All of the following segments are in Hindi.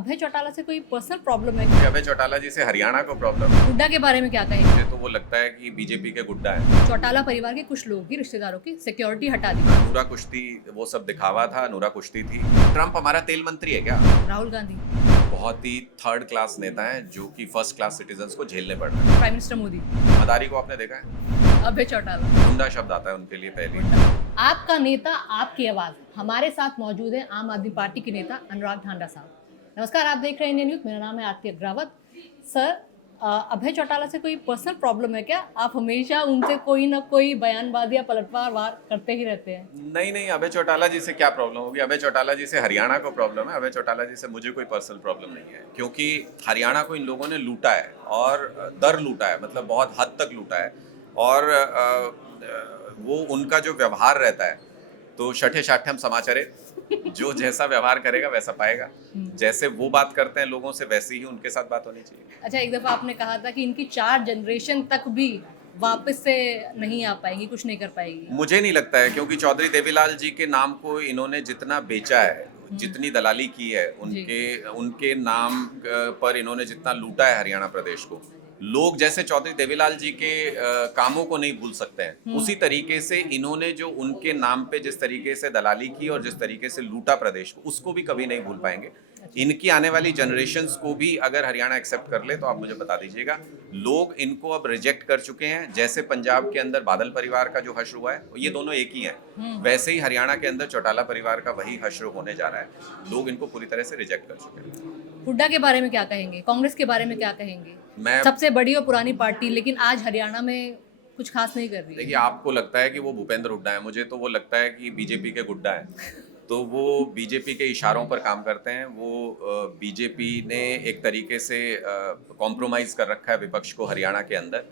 अभय चौटाला से कोई पर्सनल प्रॉब्लम है? अभय चौटाला जी से हरियाणा को प्रॉब्लम है। हुड्डा के बारे में क्या कहेंगे? मुझे तो वो लगता है कि बीजेपी के गुड्डा है। चौटाला परिवार के कुछ लोगों की, रिश्तेदारों की सिक्योरिटी हटा दी। नूरा कुश्ती वो सब दिखावा था, नूरा कुश्ती थी। ट्रम्प हमारा तेल मंत्री है क्या? राहुल गांधी, बहुत ही थर्ड क्लास नेता है जो कि फर्स्ट क्लास सिटीजन्स को झेलने पड़ रहे हैं। प्राइम मिनिस्टर मोदी, मदारी को आपने देखा है? अभय चौटाला। गुंडा शब्द आता है उनके लिए पहले। आपका नेता, आपकी आवाज। हमारे साथ मौजूद है आम आदमी पार्टी के नेता अनुराग ढांडा साहब। नमस्कार, आप देख रहे हैं इंडियन न्यूज। मेरा नाम है आरती अग्रावत। सर, अभय चौटाला से कोई पर्सनल प्रॉब्लम है क्या? आप हमेशा उनसे कोई ना कोई बयानबाजी या पलटवार वार करते ही रहते हैं। नहीं नहीं, अभय चौटाला जी से क्या प्रॉब्लम होगी? अभय चौटाला जी से हरियाणा को प्रॉब्लम है। अभय चौटाला जी से मुझे कोई पर्सनल प्रॉब्लम नहीं है, क्योंकि हरियाणा को इन लोगों ने लूटा है और दर लूटा है, मतलब बहुत हद तक लूटा है। और वो उनका जो व्यवहार रहता है, तो शठे शाठे हम समाचारे, जो जैसा व्यवहार करेगा वैसा पाएगा। जैसे वो बात करते हैं लोगों से, वैसे ही उनके साथ बात होनी चाहिए। अच्छा, एक दफा आपने कहा था कि इनकी 4 जनरेशन तक भी वापस से नहीं आ पाएंगी, कुछ नहीं कर पाएगी। मुझे नहीं लगता है, क्योंकि चौधरी देवीलाल जी के नाम को इन्होंने जितना बेचा है, जितनी दलाली की है, उनके नाम पर इन्होंने जितना लूटा है हरियाणा प्रदेश को, लोग जैसे चौधरी देवीलाल जी के कामों को नहीं भूल सकते हैं, उसी तरीके से इन्होंने जो उनके नाम पे जिस तरीके से दलाली की और जिस तरीके से लूटा प्रदेश को, उसको भी कभी नहीं भूल पाएंगे। इनकी आने वाली जनरेशंस को भी अगर हरियाणा एक्सेप्ट कर ले तो आप मुझे बता दीजिएगा। लोग इनको अब रिजेक्ट कर चुके हैं। जैसे पंजाब के अंदर बादल परिवार का जो हश्र हुआ है, ये दोनों एक ही हैं, वैसे ही हरियाणा के अंदर चौटाला परिवार का वही हश्र होने जा रहा है। लोग इनको पूरी तरह से रिजेक्ट कर चुके हैं। हुड्डा के बारे में क्या कहेंगे? कांग्रेस के बारे में क्या कहेंगे? मैं सबसे बड़ी और पुरानी पार्टी, लेकिन आज हरियाणा में कुछ खास नहीं कर रही है। देखिए, आपको लगता है कि वो भूपेंद्र हुड्डा है, मुझे तो वो लगता है कि बीजेपी के गुड्डा है। तो वो बीजेपी के इशारों पर काम करते हैं। वो बीजेपी ने एक तरीके से कॉम्प्रोमाइज़ कर रखा है विपक्ष को हरियाणा के अंदर।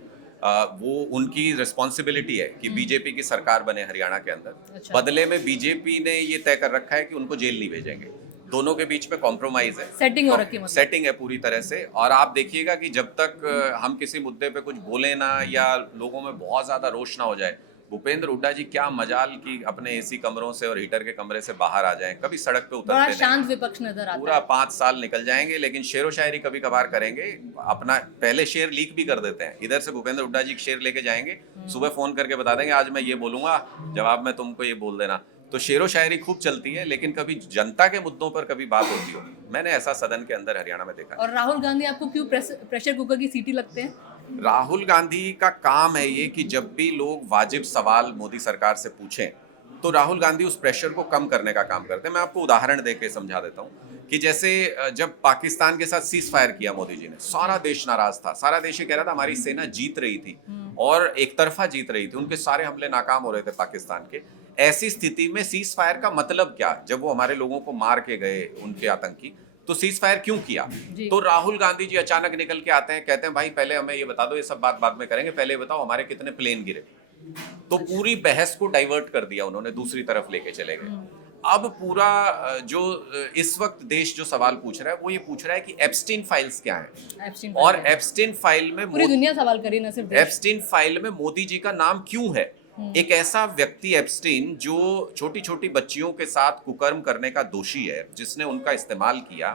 वो उनकी रिस्पॉन्सिबिलिटी है कि बीजेपी की सरकार बने हरियाणा के अंदर। अच्छा। बदले में बीजेपी ने ये तय कर रखा है कि उनको जेल नहीं भेजेंगे। दोनों के बीच में कॉम्प्रोमाइज है, सेटिंग हो रखी है, मतलब सेटिंग है पूरी तरह से। और आप देखिएगा कि जब तक हम किसी मुद्दे पे कुछ बोले ना, या लोगों में बहुत ज्यादा रोष ना हो जाए, भूपेंद्र हुड्डा जी क्या मजाल कि अपने एसी कमरों से और हीटर के कमरे से बाहर आ जाएं, कभी सड़क पे बड़ा उतरते शांत नहीं। विपक्ष नजर आता पूरा है। 5 साल निकल जाएंगे, लेकिन शेरो शायरी कभी कभार करेंगे। अपना पहले शेर लीक भी कर देते हैं। इधर से भूपेंद्र हुड्डा जी शेर लेके जाएंगे, सुबह फोन करके बता देंगे आज मैं ये बोलूंगा, जवाब में तुमको ये बोल देना। तो शेरो शायरी खूब चलती है, लेकिन कभी जनता के मुद्दों पर कभी बात होती हो, मैंने ऐसा सदन के अंदर हरियाणा में देखा। और राहुल गांधी आपको क्यों प्रेशर कुकर की सीटी लगते हैं? राहुल गांधी का काम है ये कि जब भी लोग वाजिब सवाल मोदी सरकार से पूछें, तो राहुल गांधी उस प्रेशर को कम करने का काम करते हैं। मैं आपको उदाहरण देके समझा देता हूँ कि जैसे जब पाकिस्तान के साथ सीज फायर किया मोदी जी ने, सारा देश नाराज था। सारा देश ये कह रहा था हमारी सेना जीत रही थी और एक तरफा जीत रही थी, उनके सारे हमले नाकाम हो रहे थे पाकिस्तान के। ऐसी स्थिति में सीज फायर का मतलब क्या, जब वो हमारे लोगों को मार के गए उनके आतंकी, तो सीज फायर क्यों किया? तो राहुल गांधी जी अचानक निकल के आते हैं, कहते हैं भाई पहले हमें ये बता दो, ये सब बात बाद में करेंगे, पहले बताओ हमारे कितने प्लेन गिरे। तो पूरी बहस को डाइवर्ट कर दिया उन्होंने, दूसरी तरफ लेके चले गए। अब पूरा जो इस वक्त देश जो सवाल पूछ रहा है, वो ये पूछ रहा है कि एप्स्टीन फाइल्स क्या हैं, और एप्स्टीन फाइल में पूरी दुनिया सवाल करी, ना सिर्फ देश। एप्स्टीन फाइल में मोदी जी का नाम क्यों है? एक ऐसा व्यक्ति एप्स्टीन जो छोटी छोटी बच्चियों के साथ कुकर्म करने का दोषी है, जिसने उनका इस्तेमाल किया,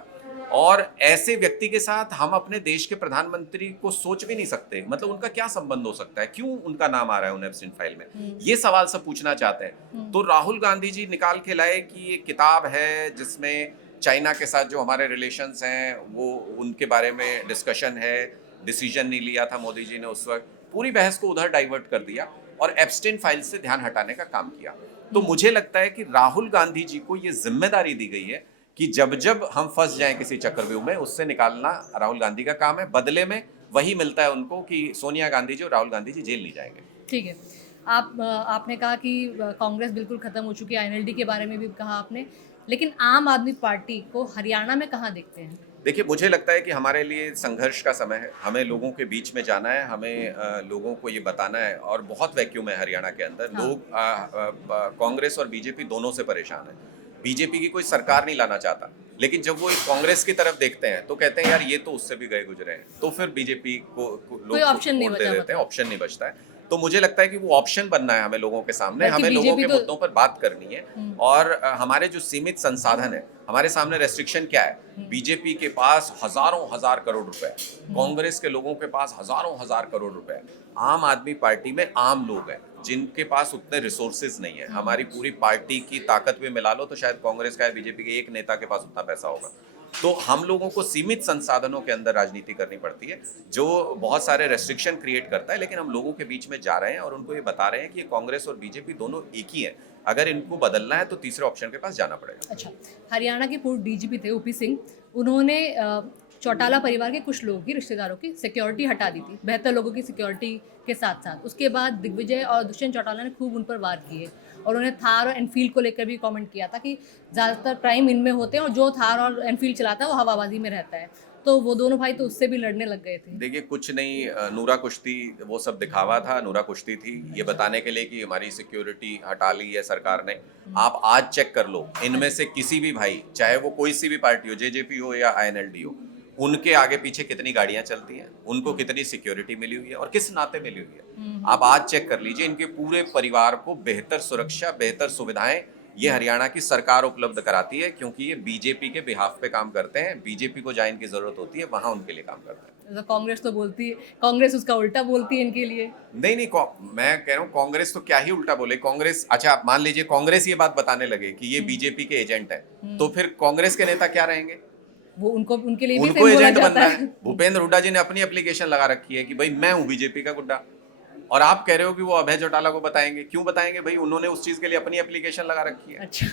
और ऐसे व्यक्ति के साथ हम अपने देश के प्रधानमंत्री को सोच भी नहीं सकते। मतलब उनका क्या संबंध हो सकता है, क्यों उनका नाम आ रहा है उन एप्स्टीन फाइल में? ये सवाल सब पूछना चाहते हैं। तो राहुल गांधी जी निकाल के लाए कि ये किताब है जिसमें चाइना के साथ जो हमारे रिलेशंस हैं, वो उनके बारे में डिस्कशन है। डिसीजन नहीं लिया था मोदी जी ने उस वक्त, पूरी बहस को उधर डाइवर्ट कर दिया और एप्स्टीन फाइल से ध्यान हटाने का काम किया। तो मुझे लगता है कि राहुल गांधी जी को ये जिम्मेदारी दी गई है कि जब जब हम फंस जाएं किसी चक्रव्यूह में, उससे निकालना राहुल गांधी का काम है। बदले में वही मिलता है उनको कि सोनिया गांधी जी और राहुल गांधी जी जेल नहीं जाएंगे। ठीक है। आपने कहा कि कांग्रेस बिल्कुल खत्म हो चुकी है, आईएनएलडी के बारे में भी कहा आपने, लेकिन आम आदमी पार्टी को हरियाणा में कहाँ देखते हैं? देखिए, मुझे लगता है कि हमारे लिए संघर्ष का समय है। हमें लोगों के बीच में जाना है, हमें लोगों को ये बताना है। और बहुत वैक्यूम है हरियाणा के अंदर। हाँ। लोग कांग्रेस और बीजेपी दोनों से परेशान है। बीजेपी की कोई सरकार नहीं लाना चाहता, लेकिन जब वो कांग्रेस की तरफ देखते हैं तो कहते हैं यार ये तो उससे भी गए गुजरे हैं, तो फिर बीजेपी को लोग कोई ऑप्शन नहीं वोट बचा, दे देते हैं, मतलब। ऑप्शन नहीं बचता है। तो मुझे लगता है कि वो ऑप्शन बनना है हमें लोगों के सामने, बल्कि हमें लोगों बीजेपी के तो मुद्दों पर बात करनी है। और हमारे जो सीमित संसाधन है, हमारे सामने रेस्ट्रिक्शन क्या है? बीजेपी के पास हजारों हजार करोड़ रुपए है, कांग्रेस के लोगों के पास हजारों हजार करोड़ रुपए है, आम आदमी पार्टी में आम लोग हैं जिनके पास उतने रिसोर्सेज नहीं है। हमारी पूरी पार्टी की ताकत भी मिला लो तो शायद कांग्रेस का या बीजेपी के एक नेता के पास उतना पैसा होगा। तो हम लोगों को सीमित संसाधनों के अंदर राजनीति करनी पड़ती है, जो बहुत सारे रेस्ट्रिक्शन क्रिएट करता है। लेकिन हम लोगों के बीच में जा रहे हैं और उनको ये बता रहे हैं कि ये कांग्रेस और बीजेपी दोनों एक ही है, अगर इनको बदलना है तो तीसरे ऑप्शन के पास जाना पड़ेगा। अच्छा, हरियाणा के पूर्व डीजीपी थे ओपी सिंह, उन्होंने चौटाला परिवार के कुछ लोगों की, रिश्तेदारों की सिक्योरिटी हटा दी थी, बेहतर लोगों की सिक्योरिटी के साथ साथ। उसके बाद दिग्विजय और दुष्यंत चौटाला ने खूब उन पर वार किए और उन्हें थार और एनफील्ड को लेकर भी कमेंट किया था कि ज़्यादातर क्राइम इनमें होते हैं और जो थार और एनफील्ड चलाता है वो हवाबाजी में रहता है। तो वो दोनों भाई तो उससे भी लड़ने लग गए थे। देखिए, कुछ नहीं, नूरा कुश्ती वो सब दिखावा था, नूरा कुश्ती थी ये बताने के लिए कि हमारी सिक्योरिटी हटा ली है सरकार ने। आप आज चेक कर लो, इनमें से किसी भी भाई, चाहे वो कोई सी भी पार्टी हो, जेजेपी हो या आईएनएलडी हो, उनके आगे पीछे कितनी गाड़ियां चलती हैं, उनको कितनी सिक्योरिटी मिली हुई है और किस नाते मिली हुई है। आप आज चेक कर लीजिए, इनके पूरे परिवार को बेहतर सुरक्षा, बेहतर सुविधाएं ये हरियाणा की सरकार उपलब्ध कराती है, क्योंकि ये बीजेपी के बिहाफ पे काम करते हैं। बीजेपी को जहाँ इनकी जरूरत होती है वहां उनके लिए काम करते हैं। तो कांग्रेस तो बोलती है, कांग्रेस उसका उल्टा बोलती है इनके लिए। नहीं नहीं, मैं कह रहा हूँ कांग्रेस तो क्या ही उल्टा बोले। कांग्रेस, अच्छा आप मान लीजिए कांग्रेस ये बात बताने लगे कि ये बीजेपी के एजेंट है, तो फिर कांग्रेस के नेता क्या रहेंगे? वो उनको, उनके लिए भी उनको सेम बोला एजेंट जाता बनना है। है। भूपेंद्र हुड्डा जी ने अपनी एप्लीकेशन लगा रखी है कि भाई मैं हूं बीजेपी का गुड्डा, और आप कह रहे हो कि वो अभय चौटाला को बताएंगे। क्यों बताएंगे भाई? उन्होंने उस चीज के लिए अपनी एप्लीकेशन लगा रखी है। अच्छा।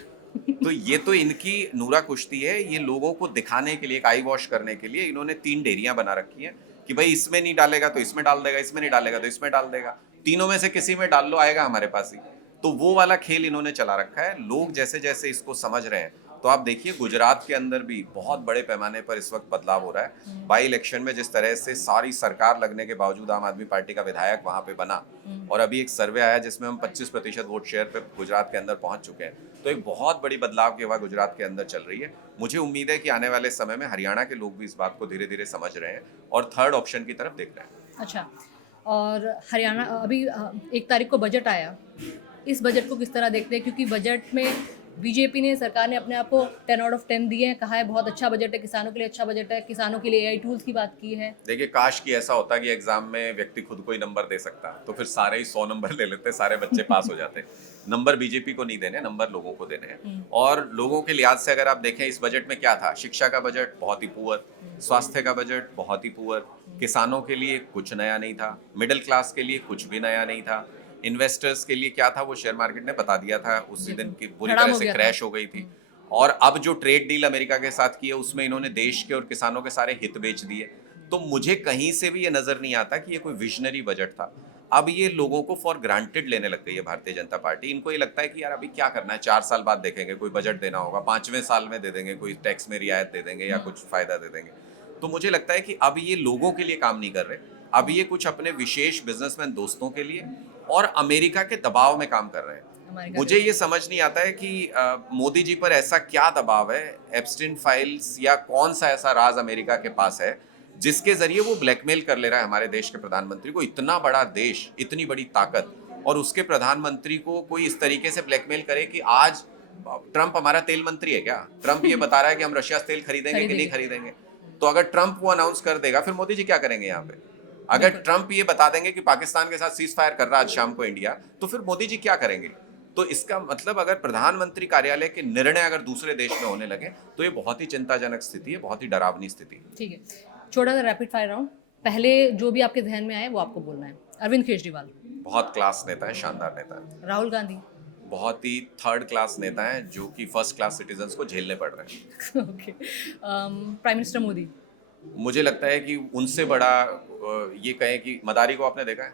तो ये तो इनकी नूरा कुश्ती है। ये लोगों को दिखाने के लिए, एक आई वॉश करने के लिए इन्होंने 3 डेरियां बना रखी हैं कि भाई इसमें नहीं डालेगा तो इसमें डाल देगा, इसमें नहीं डालेगा तो इसमें डाल देगा, तीनों में से किसी में डाल लो, आएगा हमारे पास ही। तो वो वाला खेल इन्होंने चला रखा है। लोग जैसे जैसे इसको समझ रहे हैं, तो आप देखिए गुजरात के अंदर भी बहुत बड़े पैमाने पर इस वक्त बदलाव हो रहा है। बाई इलेक्शन में जिस तरह से सारी सरकार लगने के बावजूद आम आदमी पार्टी का विधायक वहां पे बना, और अभी एक सर्वे आया जिसमें हम 25% वोट शेयर पे गुजरात के अंदर पहुंच चुके हैं, तो एक बहुत बड़ी बदलाव की हवा गुजरात के अंदर चल रही है। मुझे उम्मीद है कि आने वाले समय में हरियाणा के लोग भी इस बात को धीरे धीरे समझ रहे हैं और थर्ड ऑप्शन की तरफ देख रहे हैं। अच्छा, और हरियाणा अभी 1 तारीख को बजट आया, इस बजट को किस तरह देखते हैं? क्योंकि बजट में बीजेपी ने, सरकार ने अपने आप को 10 आउट ऑफ 10 दिए हैं, कहा है बहुत अच्छा बजट है, किसानों के लिए अच्छा बजट है, किसानों के लिए एआई टूल्स की बात की है। देखिए, काश कि ऐसा होता कि एग्जाम में व्यक्ति खुद को ही नंबर दे सकता, तो फिर सारे ही 100 नंबर ले लेते, सारे बच्चे पास हो जाते। नंबर बीजेपी को नहीं देने, नंबर लोगों को देने हैं। और लोगों के लिहाज से अगर आप देखें इस बजट में क्या था, शिक्षा का बजट बहुत ही पुअर, स्वास्थ्य का बजट बहुत ही पुअर, किसानों के लिए कुछ नया नहीं था, मिडिल क्लास के लिए कुछ भी नया नहीं था, इन्वेस्टर्स के लिए क्या था वो शेयर मार्केट ने बता दिया था उसी दिन की पूरी हड़ाम तरह हो से गया था। क्रैश हो गई थी। और अब जो ट्रेड डील अमेरिका के साथ की है उसमें इन्होंने देश के और किसानों के सारे हित बेच दिए। तो मुझे कहीं से भी ये नजर नहीं आता कि ये कोई विजनरी बजट था। अब ये लोगों को फॉर ग्रांटेड लेने लग गई है भारतीय जनता पार्टी। इनको ये लगता है कि यार अभी क्या करना है, 4 साल बाद देखेंगे, कोई बजट देना होगा, 5वें साल में दे देंगे, कोई टैक्स में रियायत दे देंगे या कुछ फायदा दे देंगे। तो मुझे लगता है कि अब ये लोगों के लिए काम नहीं कर रहे, अब ये कुछ अपने विशेष बिजनेसमैन दोस्तों के लिए और अमेरिका के दबाव में काम कर रहे हैं। मुझे ये समझ नहीं आता है कि मोदी जी पर ऐसा क्या दबाव है, एप्स्टीन फाइल्स या कौन सा ऐसा राज अमेरिका के पास है जिसके जरिए वो ब्लैकमेल कर ले रहा है हमारे देश के प्रधानमंत्री को। इतना बड़ा देश, इतनी बड़ी ताकत, और उसके प्रधानमंत्री को कोई इस तरीके से ब्लैकमेल करे कि आज ट्रंप हमारा तेल मंत्री है क्या? ट्रंप ये बता रहा है कि हम रशिया से तेल खरीदेंगे कि नहीं खरीदेंगे। तो अगर ट्रंप वो अनाउंस कर देगा, फिर मोदी जी क्या करेंगे यहाँ पे? अगर ट्रंप ये बता देंगे कि पाकिस्तान के साथ सीज फायर कर रहा है आज शाम को इंडिया, तो फिर मोदी जी क्या करेंगे? तो इसका मतलब अगर प्रधानमंत्री कार्यालय के निर्णय अगर दूसरे देश में होने लगे तो ये बहुत ही चिंताजनक स्थिति है, बहुत ही डरावनी स्थिति है। ठीक है, छोटा सा रैपिड फायर राउंड, पहले जो भी आपके ध्यान में आए वो आपको बोलना है। अरविंद केजरीवाल, बहुत क्लास नेता है, शानदार नेता है। राहुल गांधी, बहुत ही थर्ड क्लास नेता है जो कि फर्स्ट क्लास सिटीजन्स को झेलने पड़ रहे हैं। ओके, प्राइम मिनिस्टर मोदी, मुझे लगता है कि उनसे बड़ा ये कहें कि मदारी को आपने देखा है,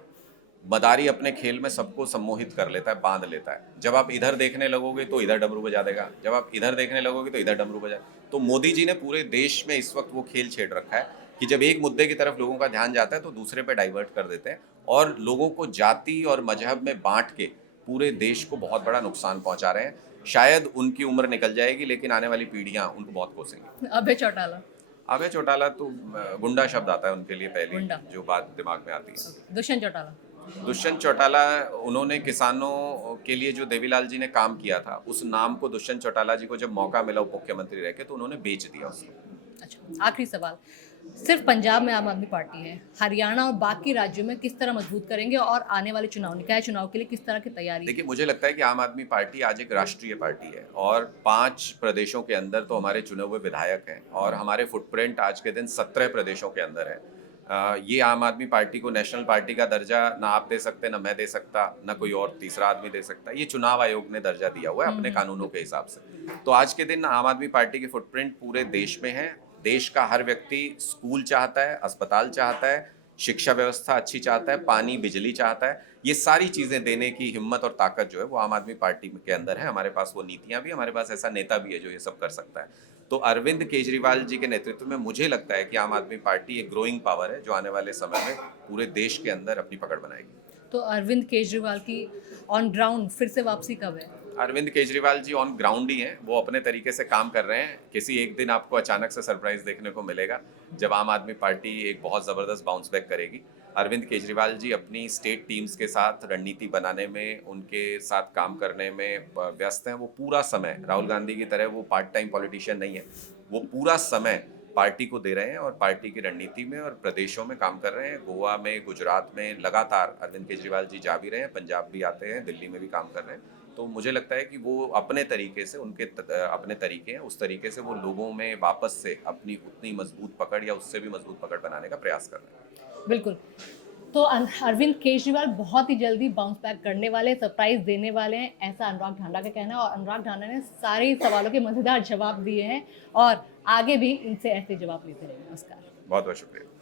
मदारी अपने खेल में सबको सम्मोहित कर लेता है, बांध लेता है। जब आप इधर देखने लगोगे तो इधर डमरू बजा देगा, जब आप इधर देखने लगोगे तो इधर डमरू बजा। तो मोदी जी ने पूरे देश में इस वक्त वो खेल छेड़ रखा है कि जब एक मुद्दे की तरफ लोगों का ध्यान जाता है तो दूसरे पे डाइवर्ट कर देते हैं और लोगों को जाति और मजहब में बांट के पूरे देश को बहुत बड़ा नुकसान पहुंचा रहे हैं। शायद उनकी उम्र निकल जाएगी लेकिन आने वाली पीढ़ियां उनको बहुत कोसेंगी। अभय चौटाला, अभय चौटाला तो गुंडा शब्द आता है उनके लिए पहले, गुंडा। जो बात दिमाग में आती है। दुष्यंत चौटाला, दुष्यंत चौटाला, उन्होंने किसानों के लिए जो देवीलाल जी ने काम किया था, उस नाम को दुष्यंत चौटाला जी को जब मौका मिला उप मुख्यमंत्री रह के, तो उन्होंने बेच दिया उसको। अच्छा, आखिरी सवाल, सिर्फ पंजाब में आम आदमी पार्टी है, हरियाणा और बाकी राज्यों में किस तरह मजबूत करेंगे और आने वाले चुनाव, निकाय चुनाव के लिए किस तरह की तैयारी है? देखिए, मुझे लगता है कि आम आदमी पार्टी आज एक राष्ट्रीय पार्टी है और 5 प्रदेशों के अंदर तो हमारे चुने हुए विधायक हैं और हमारे फुटप्रिंट आज के दिन 17 प्रदेशों के अंदर है। ये आम आदमी पार्टी को नेशनल पार्टी का दर्जा ना आप दे सकते, ना मैं दे सकता, ना कोई और तीसरा आदमी दे सकता। ये चुनाव आयोग ने दर्जा दिया हुआ है अपने कानूनों के हिसाब से। तो आज के दिन आम आदमी पार्टी के फुटप्रिंट पूरे देश में है। देश का हर व्यक्ति स्कूल चाहता है, अस्पताल चाहता है, शिक्षा व्यवस्था अच्छी चाहता है, पानी बिजली चाहता है। ये सारी चीजें देने की हिम्मत और ताकत जो है वो आम आदमी पार्टी के अंदर है। हमारे पास वो नीतियां भी, हमारे पास ऐसा नेता भी है जो ये सब कर सकता है। तो अरविंद केजरीवाल जी के नेतृत्व में मुझे लगता है कि आम आदमी पार्टी एक ग्रोइंग पावर है जो आने वाले समय में पूरे देश के अंदर अपनी पकड़ बनाएगी। तो अरविंद केजरीवाल की ऑन ग्राउंड फिर से वापसी कब है? अरविंद केजरीवाल जी ऑन ग्राउंड ही हैं, वो अपने तरीके से काम कर रहे हैं। किसी एक दिन आपको अचानक से सरप्राइज देखने को मिलेगा जब आम आदमी पार्टी एक बहुत ज़बरदस्त बाउंस बैक करेगी। अरविंद केजरीवाल जी अपनी स्टेट टीम्स के साथ रणनीति बनाने में, उनके साथ काम करने में व्यस्त हैं। वो पूरा समय, राहुल गांधी की तरह वो पार्ट टाइम पॉलिटिशियन नहीं है, वो पूरा समय पार्टी को दे रहे हैं और पार्टी की रणनीति में और प्रदेशों में काम कर रहे हैं। गोवा में, गुजरात में लगातार अरविंद केजरीवाल जी जा भी रहे हैं, पंजाब भी आते हैं, दिल्ली में भी काम कर रहे हैं। तो मुझे लगता है कि वो अपने तरीके से, अपने तरीके हैं, उस तरीके से वो लोगों में वापस से अपनी उतनी मजबूत पकड़ या उससे भी मजबूत पकड़ बनाने का प्रयास कर रहे हैं। बिल्कुल। तो अरविंद केजरीवाल बहुत ही जल्दी बाउंस बैक करने वाले, सरप्राइज देने वाले हैं, ऐसा अनुराग ढांडा का कहना है। और अनुराग ढांडा ने सारे सवालों के मजेदार जवाब दिए हैं और आगे भी इनसे ऐसे जवाब लेते रहेंगे। नमस्कार। बहुत बहुत शुक्रिया।